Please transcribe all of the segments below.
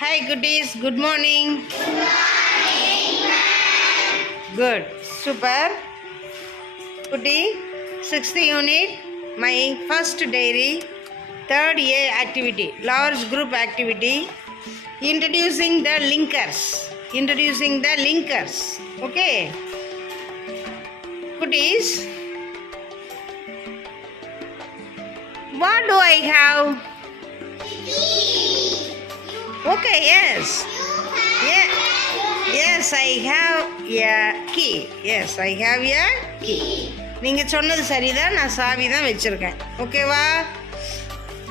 Hi goodies, good morning. Good, super. Goodie, 6th unit, my first diary, 3rd A activity, large group activity, introducing the linkers. Okay. Goodies, what do I have? Okay, yes. Yes, I have a key. Yes, I have a key. நீங்கள் சொன்னது சரிதான், நான் சாவி தான் வச்சுருக்கேன். ஓகேவா?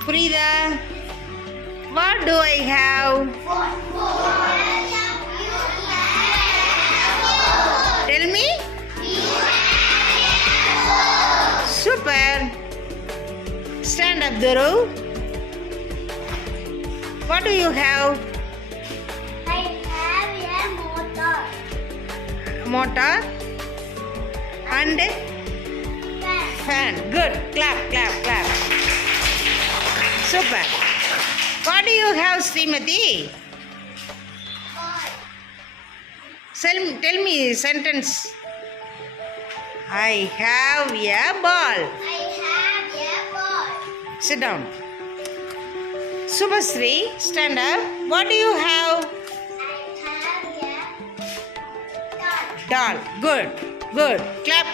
புரியுதா? What do I have? Tell me. Super. Stand up, Duru. What do you have? I have a motor. Motor and fan. Good. Clap. Super. What do you have, Srimati? Ball. Tell me sentence. I have a ball. I have a ball. Sit down. Subhasri, stand up. What do you have? I have a Doll. Good. Clap.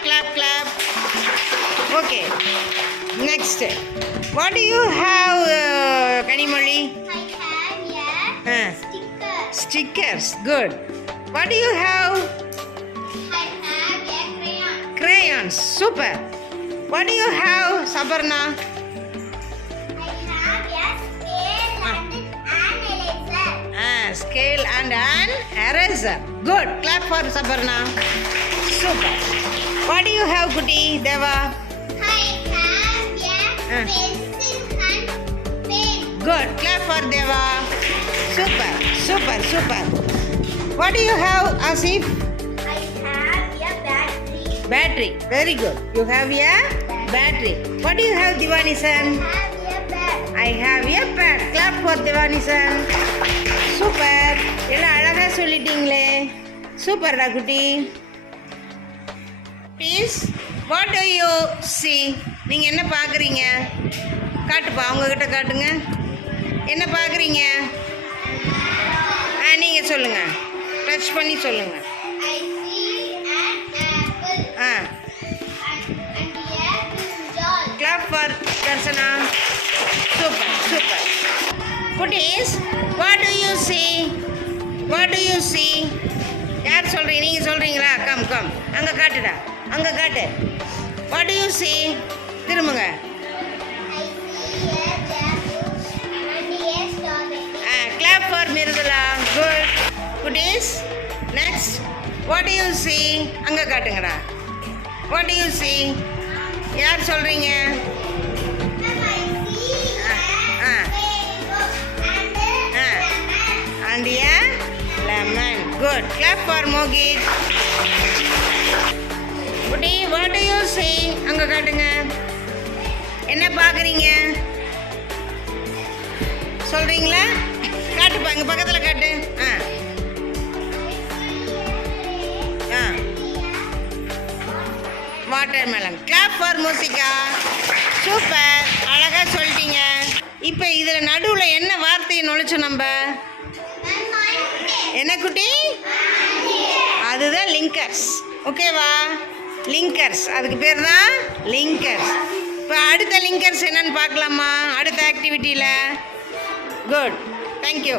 Okay. Next. What do you have, Kanimoli? I have a sticker. Stickers. Good. What do you have? I have a crayon. Crayons. Super. What do you have, Sabarna? I have a scale and an eraser. Scale and an eraser. Good. Clap for Sabarna. Super. What do you have, Kuti, Deva? I have a pencil and pen. Good. Clap for Deva. Super. What do you have, Asif? I have a battery. Battery. Very good. You have a battery. What do you have, Divani-san? I have a bag. I have a pad. Clap for Divani-san. Super. எல்லாம் அழகா சொல்லிட்டீங்களே. சூப்பர்டா குட்டி. Please, what do you see? நீங்கள் என்ன பார்க்குறீங்க? காட்டுப்பா, அவங்கக்கிட்ட காட்டுங்க. என்ன பார்க்குறீங்க? நீங்கள் சொல்லுங்கள். டச் பண்ணி சொல்லுங்கள். I see an apple and a doll. Clap for Darsana. Super. Kutis, what do you see? யார் சொல்கிறீங்க? நீங்கள் சொல்கிறீங்களா? கம் அங்கே காட்டுடா, அங்கே காட்டு. What do you see? திரும்புங்க. I see a jackfruit and a strawberry. Clap for Mirudula. Good. Kutis, next. What do you see? அங்கே காட்டுங்கடா. What do you see? யார் சொல்கிறீங்க? Ma'am, I see a rainbow and a lemon. And a lemon. Good. Clap for Mogit. Kutti, what do you see? அங்கே காட்டுங்க. என்ன பார்க்குறீங்க? சொல்கிறீங்களா? காட்டுப்பா, இங்கே பக்கத்தில் காட்டு. Watermelon. Clap for Musika. Super. அழகாக சொல்லிட்டீங்க. இப்போ இதில் நடுவில் என்ன வார்த்தையை நுழைச்சோம் நம்ம? என்ன குட்டி? அதுதான் லிங்கர்ஸ். ஓகேவா? லிங்கர்ஸ், அதுக்கு பேர் தான் லிங்கர்ஸ். இப்போ அடுத்த லிங்கர்ஸ் என்னன்னு பார்க்கலாமா? அடுத்த ஆக்டிவிட்டியில். குட். தேங்க்யூ.